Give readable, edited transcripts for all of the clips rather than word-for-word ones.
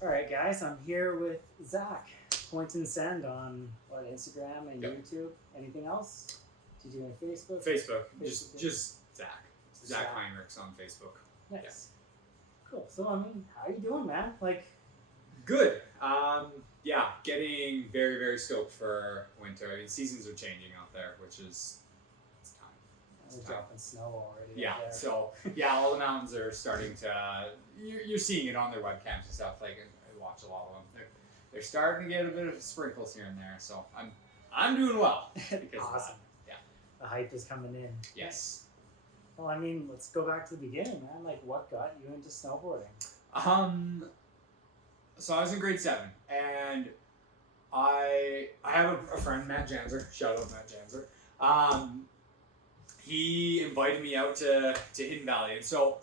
All right, guys, I'm here with Zach. Point and Send on Instagram and YouTube. Anything else? Do you do any Facebook? Facebook. Facebook. Just Zach. Zach Heinrichs on Facebook. Nice. Yeah. Cool. So how you doing, man? Good. Getting very, very stoked for winter. I mean, seasons are changing out there, which is it's time. We're dropping snow already. Yeah. So all the mountains are starting to. You're seeing it on their webcams and stuff. Like I watch a lot of them. They're starting to get a bit of sprinkles here and there. So I'm doing well because awesome. Of that. Yeah. The hype is coming in. Yes. Well, let's go back to the beginning, man. Like, what got you into snowboarding? So I was in grade 7, and I have a friend, Matt Janzer. Shout out Matt Janzer. He invited me out to Hidden Valley, and so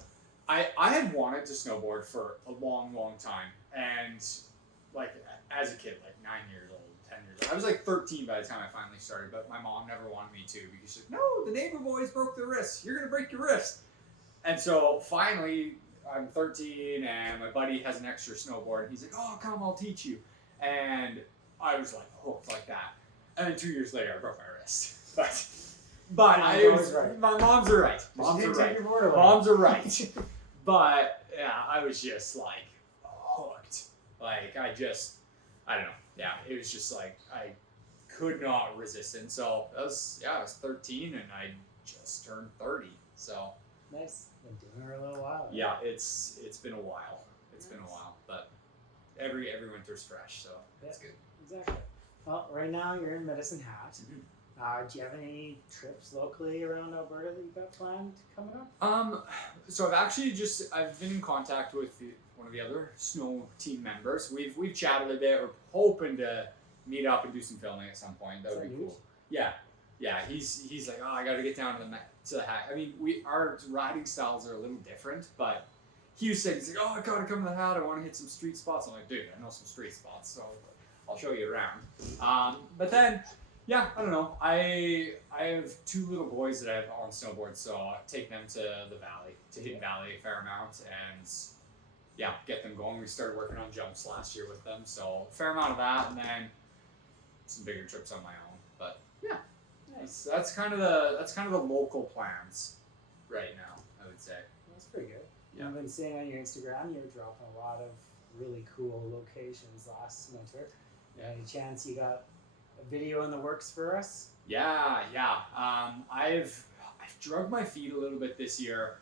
I had wanted to snowboard for a long, long time, and like as a kid, like 9 years old, 10 years old. I was like 13 by the time I finally started, but my mom never wanted me to because she's like, no, the neighbor boys broke their wrists. You're gonna break your wrist. And so finally, I'm 13 and my buddy has an extra snowboard and he's like, oh, come, I'll teach you. And I was like hooked like that. And then 2 years later, I broke my wrist. But my mom's are right. Moms are right. But yeah, I was just like hooked. Like I don't know. Yeah, it was just like I could not resist it. And so I was 13 and I just turned 30. So nice. Been doing it for a little while. Right? Yeah, it's been a while. It's been a while, but every winter's fresh, so that's good. Exactly. Well, right now you're in Medicine Hat. Mm-hmm. Do you have any trips locally around Alberta that you've got planned coming up? So I've been in contact with one of the other snow team members. We've chatted a bit. We're hoping to meet up and do some filming at some point. That would be cool. Yeah. He's like, oh, I got to get down to the Hat. I mean, our riding styles are a little different, but he was saying, he's like, oh, I got to come to the Hat. I want to hit some street spots. I'm like, dude, I know some street spots, so I'll show you around. But then, yeah, I don't know. I have 2 little boys that I have on snowboards, so I take them to the valley, to Hidden Valley a fair amount, and yeah, get them going. We started working on jumps last year with them, so a fair amount of that, and then some bigger trips on my own. But yeah, nice. That's kind of the local plans right now, I would say. That's pretty good. Yeah. I've been seeing on your Instagram you're dropping a lot of really cool locations last winter. Any chance you got a video in the works for us? Yeah. I've drugged my feet a little bit this year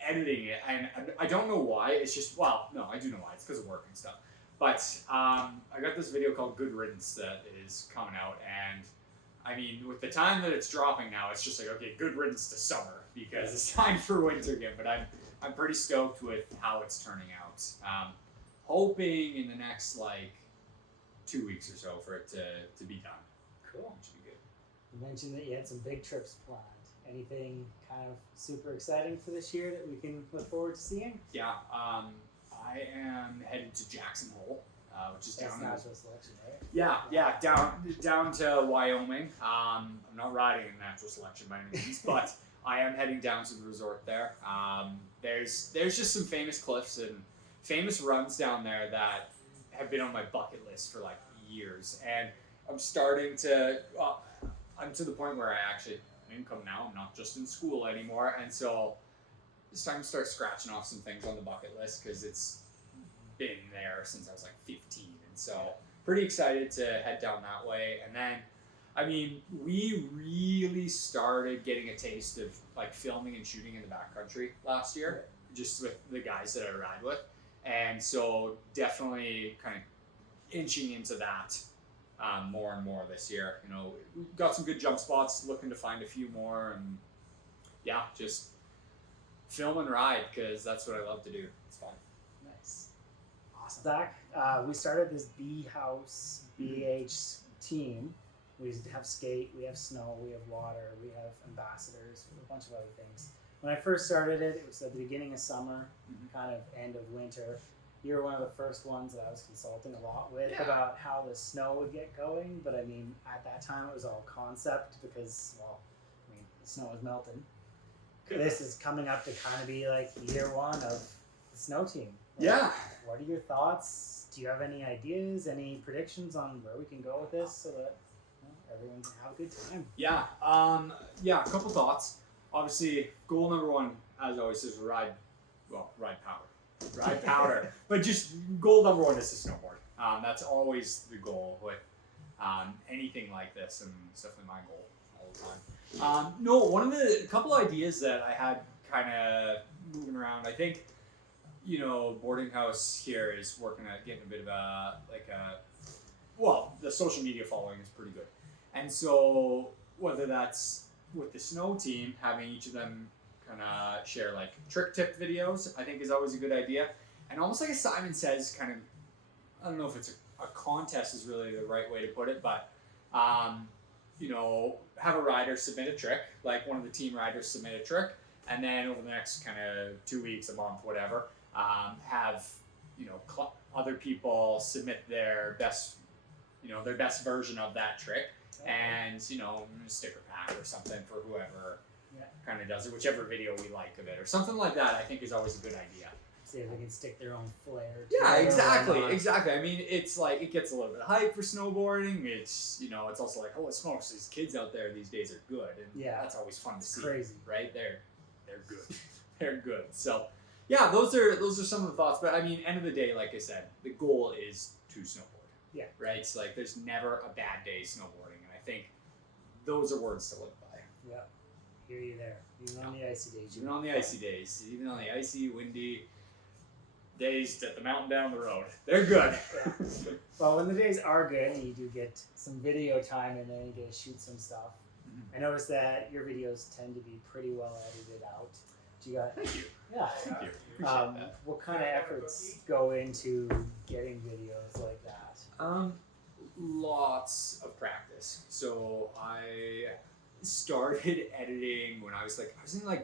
editing it, and I don't know why. It's just, well, no, I do know why. It's because of work and stuff. But I got this video called Good Riddance that is coming out, and I mean, with the time that it's dropping now, it's just like, okay, good riddance to summer because it's time for winter again. But I'm pretty stoked with how it's turning out. Hoping in the next 2 weeks or so for it to be done. Cool. Which should be good. You mentioned that you had some big trips planned. Anything kind of super exciting for this year that we can look forward to seeing? Yeah, I am headed to Jackson Hole, which is That's down. natural selection, right? Yeah, down to Wyoming. I'm not riding in natural selection by any means, but I am heading down to the resort there. There's just some famous cliffs and famous runs down there that have been on my bucket list for years, and I'm starting to. I'm to the point where I actually income now. I'm not just in school anymore, and so it's time to start scratching off some things on the bucket list because it's been there since I was 15, and so pretty excited to head down that way. And then, I mean, we really started getting a taste of filming and shooting in the backcountry last year, just with the guys that I ride with, and so definitely kind of inching into that. More and more this year. We got some good jump spots, looking to find a few more, and yeah, just film and ride because that's what I love to do. It's fun. Nice. Awesome. Zach, we started this B House BH team. We have skate, we have snow, we have water, we have ambassadors, a bunch of other things. When I first started it, it was at the beginning of summer, kind of end of winter. You were one of the first ones that I was consulting a lot with about how the snow would get going. But I mean, at that time it was all concept because, the snow was melting. This is coming up to kind of be year one of snow team. Yeah. What are your thoughts? Do you have any ideas, any predictions on where we can go with this so that everyone can have a good time? Yeah. A couple thoughts. Obviously, goal number one, as always, is ride powder. Ride powder. But just goal number one is to snowboard. That's always the goal with anything like this, and it's definitely my goal all the time. One of the couple ideas that I had kind of moving around, I think, boarding house here is working at getting a bit of the social media following is pretty good. And so whether that's with the snow team, having each of them kind of share like trick tip videos, I think is always a good idea. And almost like a Simon Says kind of, I don't know if it's a contest is really the right way to put it, but have a rider submit a trick, like one of the team riders submit a trick, and then over the next kind of 2 weeks, a month, whatever, have other people submit their best version of that trick, and a sticker pack or something for whoever kind of does it, whichever video we like of it or something like that. I think is always a good idea. See if they can stick their own flair. Yeah, exactly. I mean, it's like it gets a little bit of hype for snowboarding. It's it's also like, holy smokes, these kids out there these days are good, and that's always fun to see. Crazy, right? They're good. They're good. So yeah, those are some of the thoughts. But I mean, end of the day, like I said, the goal is to snowboard. Yeah. Right. It's like there's never a bad day snowboarding, and I think those are words to live by. Yeah. Hear you there. Even on the icy days. Even on the icy days. Even on the icy, windy days at the mountain down the road. They're good. Yeah. Well, when the days are good and you do get some video time and then you get to shoot some stuff, I noticed that your videos tend to be pretty well edited out. Do you got? Thank you. Yeah. Thank you. Appreciate that. What kind of efforts go into getting videos like that? Lots of practice. So I started editing when I was in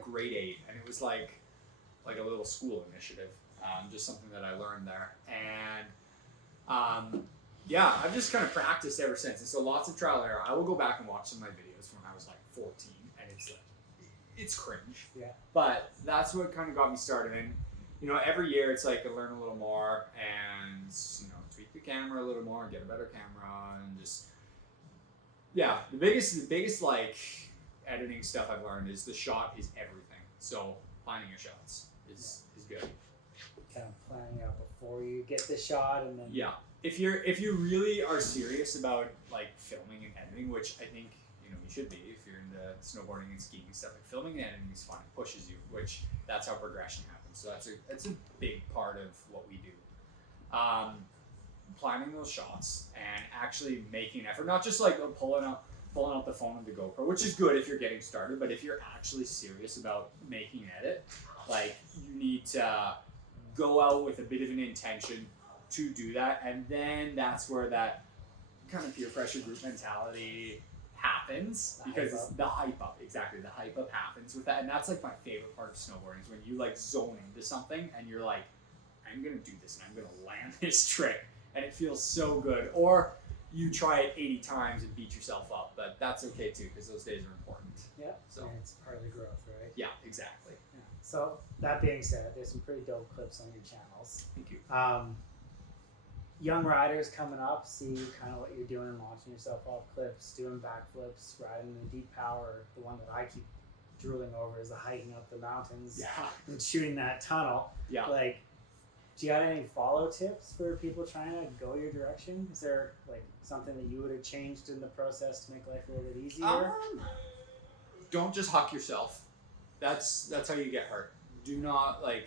grade 8, and it was like a little school initiative. Just something that I learned there, and I've just kind of practiced ever since. And so lots of trial and error. I will go back and watch some of my videos from when I was like 14, and it's cringe. Yeah. But that's what kind of got me started. And every year it's like I learn a little more and tweak the camera a little more and get a better camera and just the biggest like editing stuff I've learned is the shot is everything. So planning your shots is good. Kind of planning out before you get the shot, and then if you really are serious about like filming and editing, which I think you should be if you're into snowboarding and skiing and stuff, like filming and editing is fun. It pushes you, which that's how progression happens. So that's a big part of what we do. Planning those shots and actually making an effort, not just like pulling out the phone and the GoPro, which is good if you're getting started, but if you're actually serious about making an edit, like you need to go out with a bit of an intention to do that, and then that's where that kind of peer pressure group mentality happens, because the hype up happens with that. And that's like my favorite part of snowboarding is when you like zone into something and you're like, I'm gonna do this and I'm gonna land this trick, and it feels so good. Or you try it 80 times and beat yourself up, but that's okay too, because those days are important. Yeah, so and it's part of the growth, right? Yeah, exactly. Yeah. So that being said, there's some pretty dope clips on your channels. Thank you. Young riders coming up, see kind of what you're doing, launching yourself off cliffs, doing backflips, riding the deep power. The one that I keep drooling over is the hiking up the mountains and shooting that tunnel. Yeah. Like, do you got any follow tips for people trying to go your direction? Is there like something that you would have changed in the process to make life a little bit easier? Don't just huck yourself. That's how you get hurt. Do not I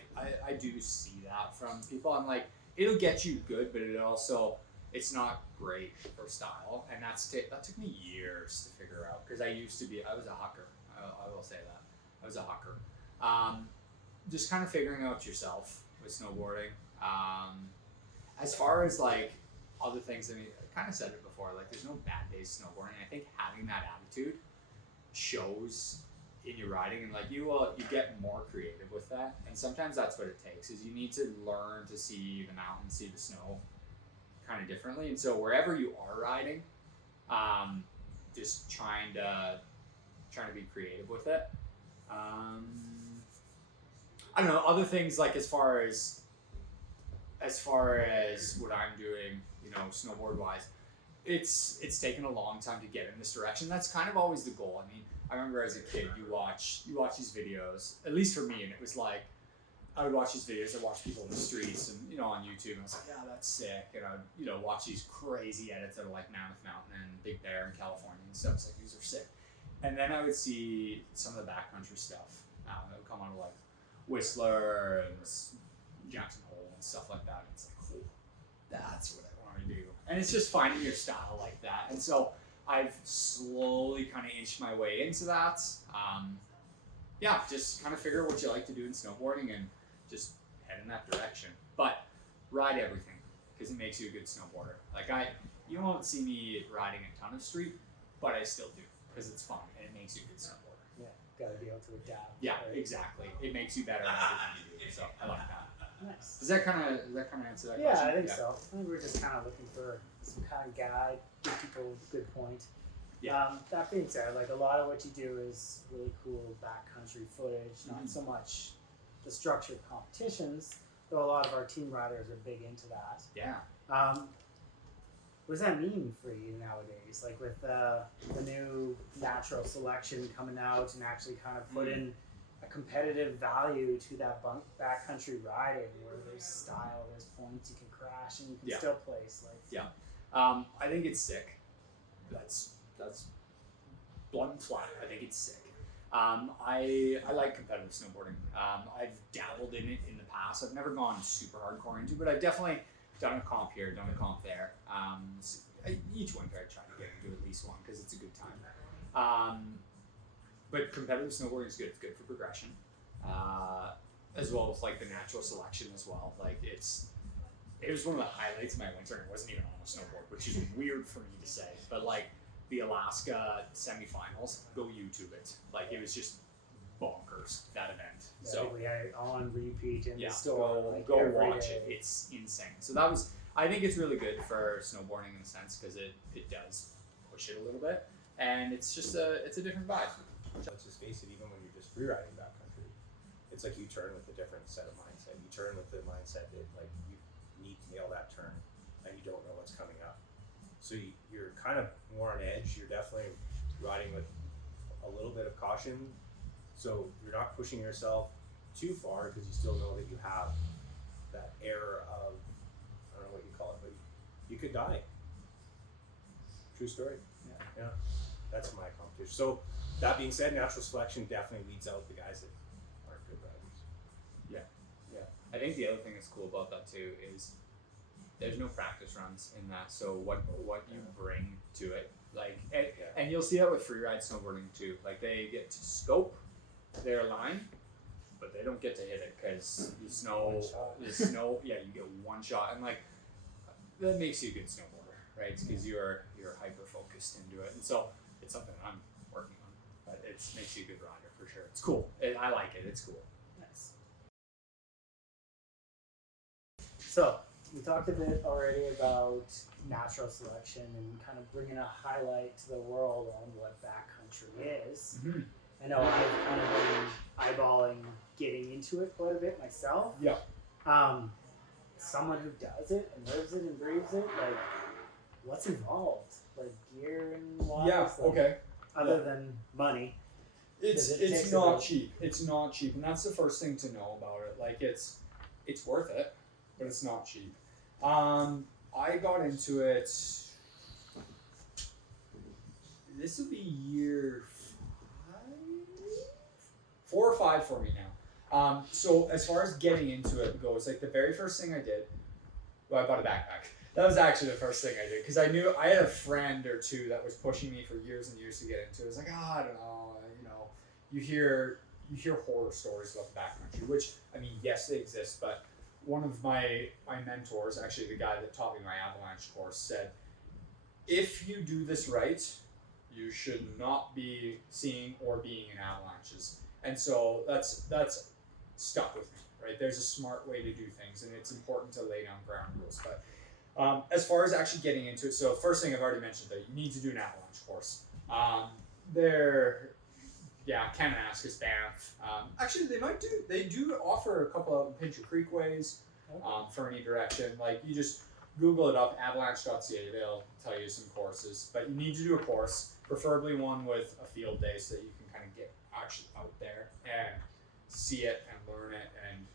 do see that from people. I'm like, it'll get you good, but it's not great for style, and that took me years to figure out, because I was a hucker. I will say that I was a hucker. Just kind of figuring out yourself with snowboarding. As far as like other things, I mean, I kind of said it before. Like, there's no bad days snowboarding. I think having that attitude shows in your riding, and like you get more creative with that. And sometimes that's what it takes, is you need to learn to see the mountain, see the snow kind of differently. And so wherever you are riding, just trying to be creative with it. I don't know, other things like as far as as far as what I'm doing, snowboard wise, it's taken a long time to get in this direction. That's kind of always the goal. I mean, I remember as a kid, you watch these videos, at least for me, and it was like, I would watch these videos. I watch people in the streets and on YouTube, and I was like, yeah, that's sick. And I would watch these crazy edits of like Mammoth Mountain and Big Bear in California and stuff. It's like, these are sick. And then I would see some of the backcountry stuff that would come out of like Whistler and Jackson Hole and stuff like that. And it's like, oh, that's what I want to do. And it's just finding your style like that. And so I've slowly kind of inched my way into that. Just kind of figure out what you like to do in snowboarding and just head in that direction. But ride everything because it makes you a good snowboarder. Like you won't see me riding a ton of street, but I still do because it's fun and it makes you a good snowboarder. Yeah, gotta be able to adapt. Yeah, right? Exactly. It makes you better at everything you do. So I like that. Nice. Does that kind of answer that question? Yeah, I think so. I think we're just kind of looking for some kind of guide, give people a good point. Yeah. That being said, like a lot of what you do is really cool backcountry footage, not so much the structured competitions, though a lot of our team riders are big into that. Yeah. What does that mean for you nowadays? Like with the new natural selection coming out and actually kind of put in a competitive value to that backcountry riding where there's style, there's points, you can crash and you can still place. I think it's sick. That's blunt and flat. I think it's sick. I like competitive snowboarding. I've dabbled in it in the past. I've never gone super hardcore into it, but I've definitely done a comp here, done a comp there. Each winter I try to get into at least one because it's a good time. But competitive snowboarding is good. It's good for progression, as well as like the natural selection as well. Like it was one of the highlights of my winter, and it wasn't even on a snowboard, which is weird for me to say. But like the Alaska semifinals, go YouTube it. Like it was just bonkers, that event. Yeah, So we had it on repeat in the yeah, store. go every watch day. it. It's insane. So I think it's really good for snowboarding in a sense because it does push it a little bit, and it's a different vibe. Let's just face it, even when you're just freeriding backcountry, it's like you turn with a different set of mindset. You turn with the mindset that like you need to nail that turn and you don't know what's coming up. So you're kind of more on edge. You're definitely riding with a little bit of caution. So you're not pushing yourself too far because you still know that you have that air of, I don't know what you call it, but you could die. True story. Yeah. That's my competition. So that being said, natural selection definitely weeds out the guys that aren't good riders. Yeah. I think the other thing that's cool about that too is there's no practice runs in that. So what you bring to it, like, and you'll see that with freeride snowboarding too. Like they get to scope their line, but they don't get to hit it because the snow. Yeah, you get one shot, and like that makes you a good snowboarder, right? Because you're hyper focused into it, and so it's something I'm working on. But it makes you a good rider for sure. It's cool. I like it. It's cool. Nice. So we talked a bit already about natural selection and kind of bringing a highlight to the world on what backcountry is. Mm-hmm. I know I've kind of been eyeballing getting into it quite a bit myself. Yeah. Someone who does it and lives it and breathes it, like, what's involved? Like gear and wise? Yeah. Like, Okay. Other than money. It's not cheap. It's not cheap, and that's the first thing to know about it. Like it's worth it, but it's not cheap. I got into it. This will be year 4 or 5 for me now. So as far as getting into it goes, like the very first thing I did, well, I bought a backpack. That was actually the first thing I did because I knew I had a friend or two that was pushing me for years and years to get into it. I was like, I don't know, you hear horror stories about the backcountry, which I mean, yes, they exist, but one of my mentors, actually the guy that taught me my avalanche course, said, if you do this right, you should not be seeing or being in avalanches. And so that's stuck with me, right? There's a smart way to do things, and it's important to lay down ground rules. But as far as actually getting into it, so first thing I've already mentioned that you need to do an avalanche course. Kananaskis, Banff. Actually, they do offer a couple of Pincher Creek ways. for any direction. Like you just Google it up, avalanche.ca. They'll tell you some courses, but you need to do a course, preferably one with a field day, so that you can kind of get actually out there and see it and learn it and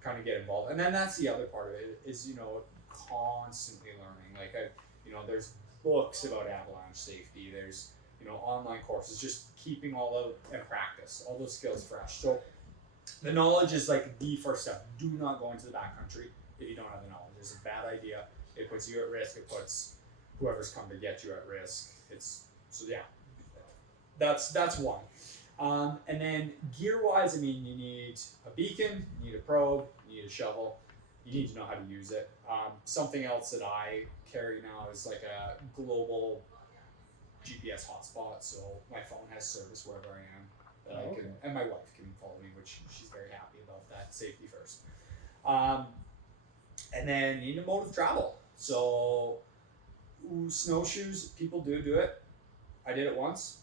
kind of get involved. And then that's the other part of it is, you know, constantly learning. Like there's books about avalanche safety. There's, you know, online courses, just keeping all of and practice, all those skills fresh. So the knowledge is like the first step. Do not go into the backcountry if you don't have the knowledge. It's a bad idea. It puts you at risk. It puts whoever's come to get you at risk. That's one. And then gear-wise, I mean, you need a beacon, you need a probe, you need a shovel, you need to know how to use it. Something else that I carry now is like a global GPS hotspot, so my phone has service wherever I am. That I can, and my wife can follow me, which she's very happy about that. Safety first. And then you need a mode of travel. So snowshoes, people do it. I did it once,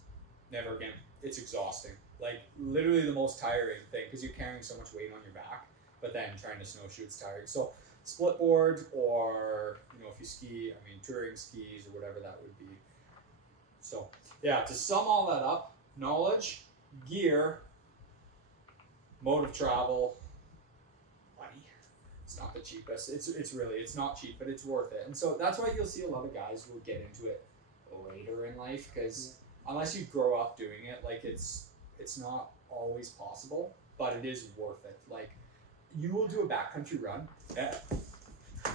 never again. It's exhausting. Like literally the most tiring thing because you're carrying so much weight on your back. But then trying to snowshoe, it's tiring. So split board, or you know, if you ski, I mean touring skis or whatever that would be. So yeah, to sum all that up, knowledge, gear, mode of travel, money. It's not the cheapest. It's not cheap, but it's worth it. And so that's why you'll see a lot of guys who will get into it later in life because unless you grow up doing it, like it's not always possible, but it is worth it. Like you will do a backcountry run.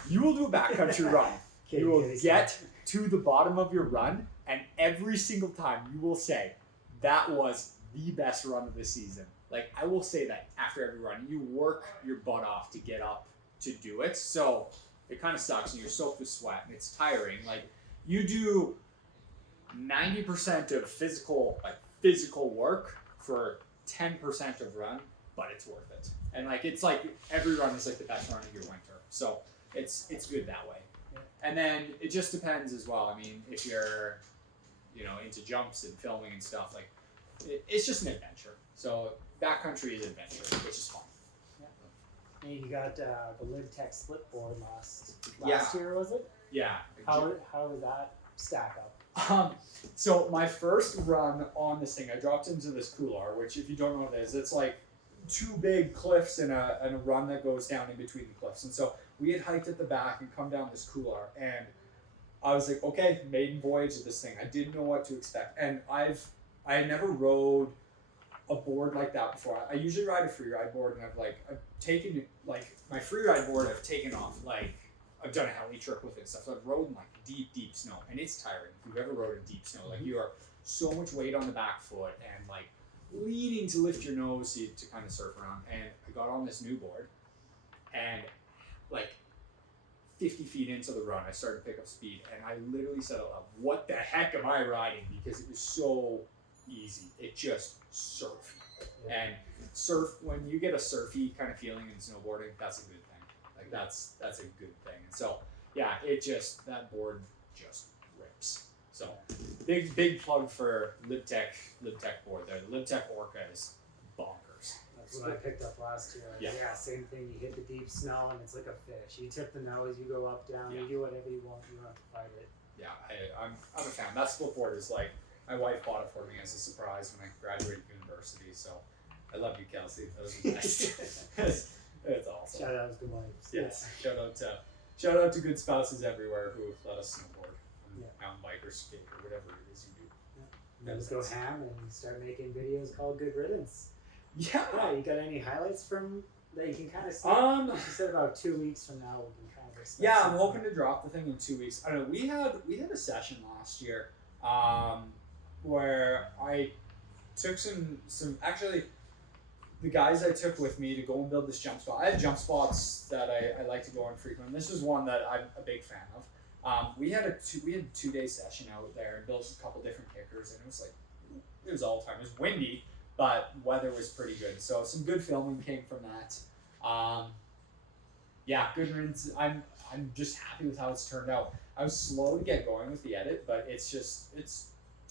You will do a backcountry run. You will get to the bottom of your run, and every single time you will say, that was the best run of the season. Like I will say that after every run, you work your butt off to get up to do it. So it kind of sucks and you're soaked with sweat and it's tiring. Like you do 90% of physical work for 10% of run, but it's worth it. And like it's like every run is like the best run of your winter. So it's good that way. Yeah. And then it just depends as well. I mean, if you're, you know, into jumps and filming and stuff, like it's just an adventure. So backcountry is adventure, which is fun. Yeah. And you got the LibTech split board last Yeah. year, was it? Yeah. How did that stack up? So my first run on this thing, I dropped into this couloir, which if you don't know what it is, it's like two big cliffs and a run that goes down in between the cliffs. And so we had hiked at the back and come down this couloir, and I was like, okay, maiden voyage of this thing. I didn't know what to expect, and I had never rode a board like that before. I usually ride a free ride board, and I've taken like my free ride board. I've taken off like I've done a heli trick with it and stuff. So I've rode in like deep snow, and it's tiring. If you've ever rode in deep snow, like you are so much weight on the back foot and like leaning to lift your nose to kind of surf around. And I got on this new board, and like 50 feet into the run, I started to pick up speed, and I literally said out loud, "What the heck am I riding?" Because it was so easy. It just surfed. And surf, when you get a surfy kind of feeling in snowboarding, that's a good thing. Like that's a good thing. And so yeah, that board just rips. So big plug for LibTech board there. The LibTech Orca is bonkers. That's what I picked up last year. Yeah, same thing. You hit the deep snow and it's like a fish. You tip the nose, you go up, down, you do whatever you want. You don't have to fight it. Yeah, I'm a fan. That split board is like, my wife bought it for me as a surprise when I graduated university. So I love you, Kelsey. That was the best. It's awesome. Shout out to wives. Yes. Shout out to good spouses everywhere who let us snowboard, mountain bike or skate or whatever it is you do. Just go ham and start making videos called Good Riddance. Yeah. You got any highlights from that you can kind of see? You said about 2 weeks from now we can kind of expect. Yeah, I'm hoping to drop the thing in 2 weeks. I don't know. We had a session last year where I took some actually. The guys I took with me to go and build this jump spot. I have jump spots that I like to go on frequent. This is one that I'm a big fan of. We had a 2-day session out there and built a couple different kickers, and it was all time. It was windy, but weather was pretty good. So some good filming came from that. Good riddance. I'm just happy with how it's turned out. I was slow to get going with the edit, but it's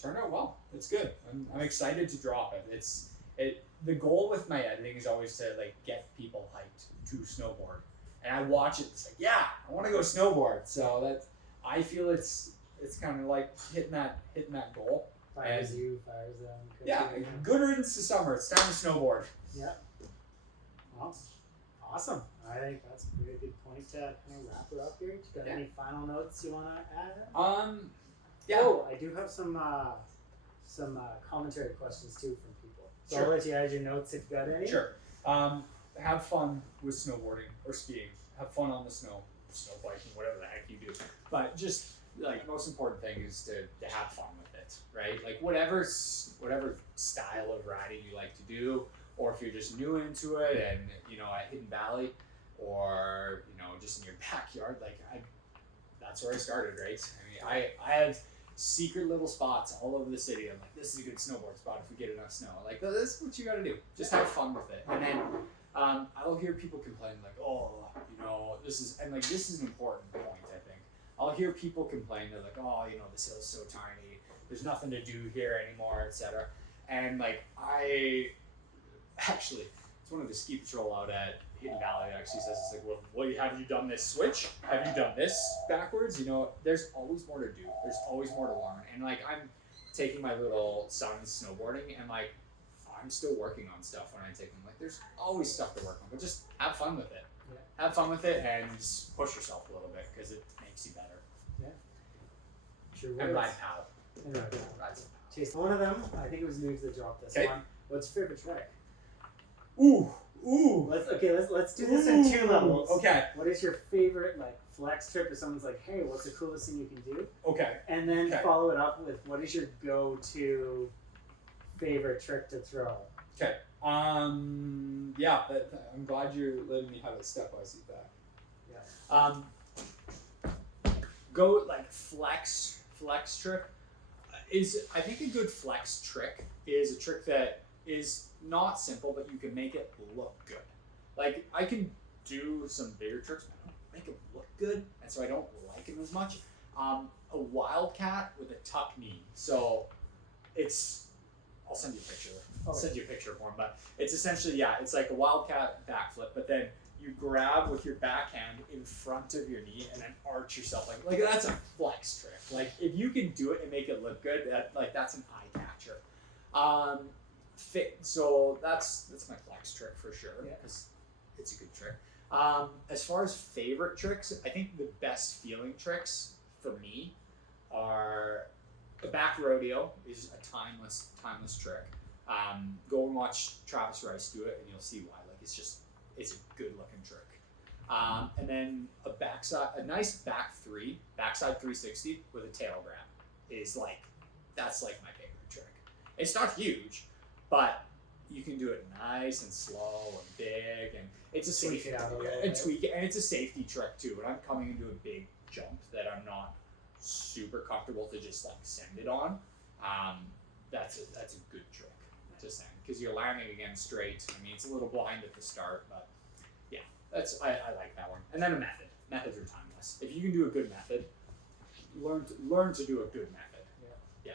turned out well. It's good. I'm excited to drop it. The goal with my editing is always to like get people hyped to snowboard, and I watch it. It's like, yeah, I want to go snowboard. So that I feel it's kind of like hitting that goal. Fires you, fires them. Yeah, good riddance to summer. It's time to snowboard. Yeah. Awesome. I think that's a really good point to kind of wrap it up here. You got any final notes you want to add? Yeah. Oh, I do have some commentary questions too from people. So Sure. I'll let you add your notes if you got any. Sure. Have fun with snowboarding or skiing. Have fun on the snow biking, whatever the heck you do. But just like most important thing is to have fun with it, right? Like whatever style of riding you like to do, or if you're just new into it and at Hidden Valley, or just in your backyard, that's where I started, right? I mean, I have secret little spots all over the city. I'm like, this is a good snowboard spot if we get enough snow. Like, this is what you got to do. Just have fun with it. And then I'll hear people complain like, oh, this is an important point. I think I'll hear people complain. They're like, oh, this hill's so tiny. There's nothing to do here anymore, etc. And actually, it's one of the ski patrol out at Hidden Valley that actually says, it's like, well, have you done this switch? Have you done this backwards? There's always more to do. There's always more to learn. And I'm taking my little son snowboarding, and I'm still working on stuff when I take him. There's always stuff to work on, but just have fun with it. Yeah. Have fun with it and just push yourself a little bit because it makes you better. Yeah. Sure. And ride pow. And ride pow. Ride some pow. Chase, one of them, I think it was news that dropped this one. What's your favorite trick? Ooh. Let's do this in 2 levels. Okay. What is your favorite flex trick, or someone's like, hey, what's the coolest thing you can do? Okay. And then follow it up with what is your go-to favorite trick to throw? Okay. Yeah, I'm glad you're letting me have a stepwise feedback. Yeah. Go flex trick is, I think a good flex trick is a trick that is not simple, but you can make it look good. I can do some bigger tricks, but I don't make them look good, and so I don't like them as much. A wildcat with a tuck knee. So I'll send you a picture. I'll send you a picture of one, but it's essentially, it's like a wildcat backflip, but then you grab with your backhand in front of your knee and then arch yourself. Like that's a flex trick. If you can do it and make it look good, that's an eye catcher. So that's my flex trick for sure, because it's a good trick. As far as favorite tricks, I think the best feeling tricks for me are the back rodeo is a timeless trick. Go and watch Travis Rice do it, and you'll see why. It's a good looking trick. And then a nice backside 360 with a tail grab is that's my favorite trick. It's not huge, but you can do it nice and slow and big, and it's a safety tweak it, and it's a safety trick too. When I'm coming into a big jump that I'm not super comfortable to just send it on, that's a good trick to send, because you're landing again straight. I mean, it's a little blind at the start, but yeah, I like that one. And then a method. Methods are timeless. If you can do a good method, learn to do a good method. Yeah.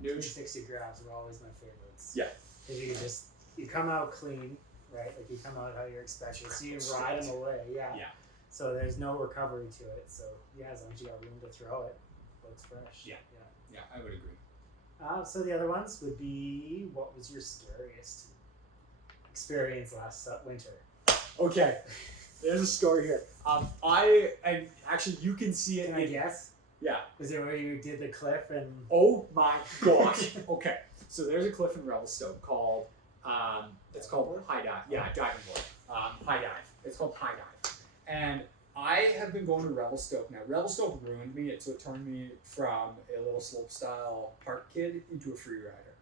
360 grabs are always my favorites. Yeah. Because you come out clean, right? You come out how you're expected, so you ride them away. Yeah. So there's no recovery to it. So as long as you got room to throw it, looks fresh. Yeah, I would agree. So the other ones would be, what was your scariest experience last winter? Okay, there's a story here. And actually you can see it. Can I guess? Yeah. Was it where you did the cliff and? Oh my gosh. Okay, so there's a cliff in Revelstoke called it's called High Dive. Yeah, diving board. High Dive. It's called High Dive. And I have been going to Revelstoke now. Revelstoke ruined me, so it turned me from a little slopestyle park kid into a free rider.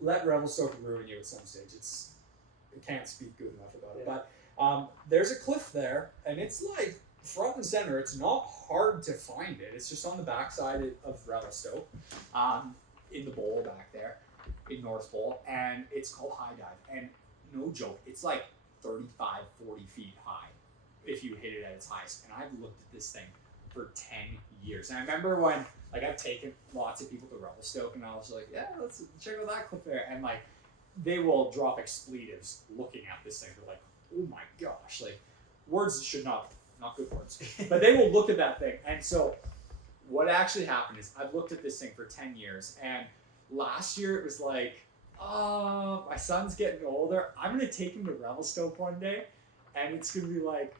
Let Revelstoke ruin you at some stage. I can't speak good enough about it. But there's a cliff there, and it's front and center. It's not hard to find it. It's just on the backside of Revelstoke, in the bowl back there, in North Bowl, and it's called High Dive. And no joke, it's 35, 40 feet high if you hit it at its highest. And I've looked at this thing for 10 years. And I remember when I've taken lots of people to Revelstoke, and I was like, yeah, let's check out that cliff there. And they will drop expletives looking at this thing. They're like, oh my gosh, words should not good words, but they will look at that thing. And so what actually happened is I've looked at this thing for 10 years, and last year it was like, oh, my son's getting older. I'm going to take him to Revelstoke one day, and it's going to be like,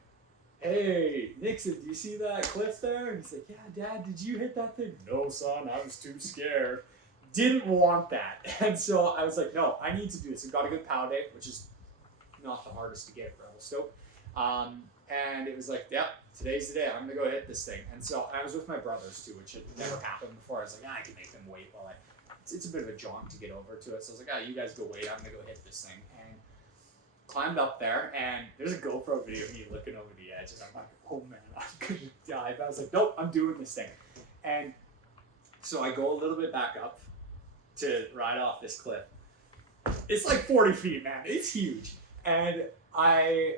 hey, Nixon, do you see that cliff there? And he's like, yeah, Dad, did you hit that thing? No, son, I was too scared. Didn't want that. And so I was like, no, I need to do this. I got a good POW day, which is not the hardest to get at Revelstoke. And it was like, yeah, today's the day. I'm going to go hit this thing. And so I was with my brothers, too, which had never happened before. I was like, I can make them wait while it's a bit of a jaunt to get over to it. So I was like, you guys go wait. I'm going to go hit this thing. And climbed up there, and there's a GoPro video of me looking over the edge, and I'm like, oh man, I'm going to die. But I was like, nope, I'm doing this thing. And so I go a little bit back up to ride off this cliff. It's like 40 feet, man. It's huge. And I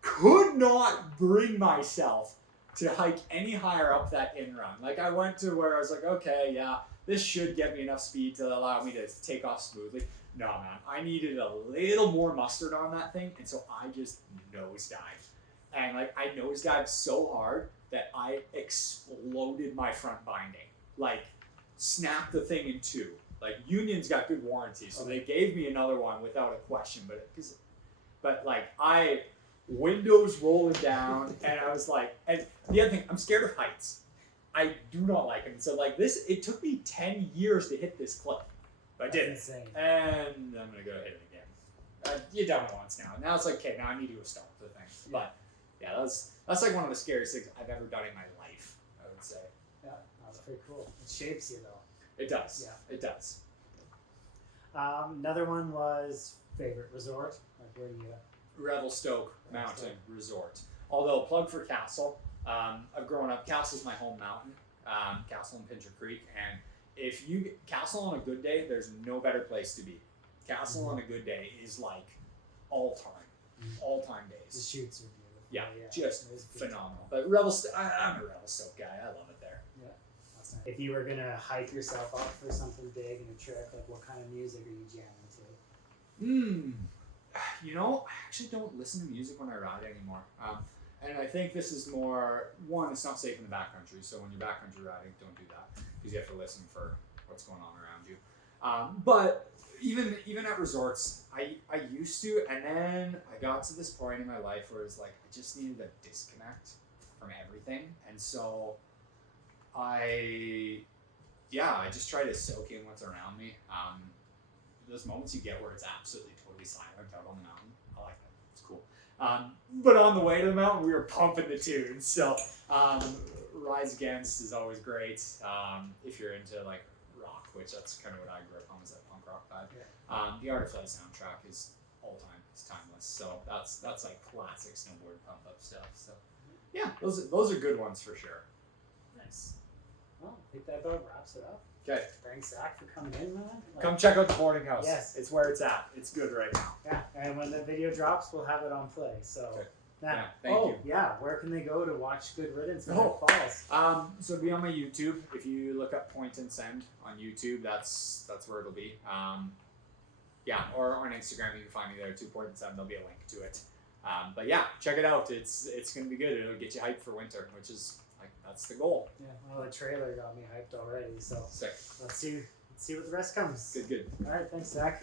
could not bring myself to hike any higher up that in run. Like, I went to where I was like, okay, yeah, this should get me enough speed to allow me to take off smoothly. No, man, I needed a little more mustard on that thing, and so I just nosedived. And like, I nosedived so hard that I exploded my front binding. Like, snapped the thing in two. Like, Union's got good warranties, so they gave me another one without a question. But like, I windows rolling down, and I was like, and the other thing, I'm scared of heights. I do not like them. So like this, it took me 10 years to hit this cliff. But I did it. And I'm gonna go hit it again. You done it once now. Now it's like, okay, now I need to go start the thing. Yeah. But yeah, that's like one of the scariest things I've ever done in my life, I would say. Yeah, that's pretty cool. It shapes you though. It does. Yeah. It does. Another one was favorite resort. Like, where do you? Revelstoke Mountain Resort. Although, plug for Castle. I've grown up. Castle's my home mountain. Castle in Pincher Creek, and if you Castle on a good day, there's no better place to be. Castle on a good day is like all time The days. shoots are beautiful. Yeah, just phenomenal. Beautiful. But I'm a Revelstoke guy. I love it there. Yeah, that's nice. If you were gonna hype yourself up for something big and a trip, like what kind of music are you jamming to? You know, I actually don't listen to music when I ride anymore. And I think this is more, one, it's not safe in the backcountry, so when you're backcountry riding, don't do that, because you have to listen for what's going on around you. But even at resorts, I used to, and then I got to this point in my life where it's like, I just needed a disconnect from everything, and so I just try to soak in what's around me. Those moments you get where it's absolutely totally silent out on the mountain, I like that. It's cool. But on the way to the mountain, we were pumping the tunes. So Rise Against is always great. If you're into like rock, which that's kind of what I grew up on, was that punk rock vibe. Yeah. The Art of Flight soundtrack is all time. It's timeless. So that's like classic snowboard pump up stuff. So yeah, those are good ones for sure. Nice. Well, I think that about wraps it up. Okay. Thanks, Zach, for coming in, man. Come check out the boarding house. Yes. It's where it's at. It's good right now. Yeah, and when the video drops, we'll have it on play. So, Okay. yeah. Thank you. Yeah, where can they go to watch Good Riddance when Oh. it falls? So it'll be on my YouTube. If you look up Point and Send on YouTube, that's where it'll be. Yeah, or on Instagram, you can find me there too. Point and Send, there'll be a link to it. But yeah, check it out. It's gonna be good. It'll get you hyped for winter, which is like that's the goal. Yeah, well, the trailer got me hyped already. So Sick. let's see what the rest comes. Good. All right, thanks, Zach.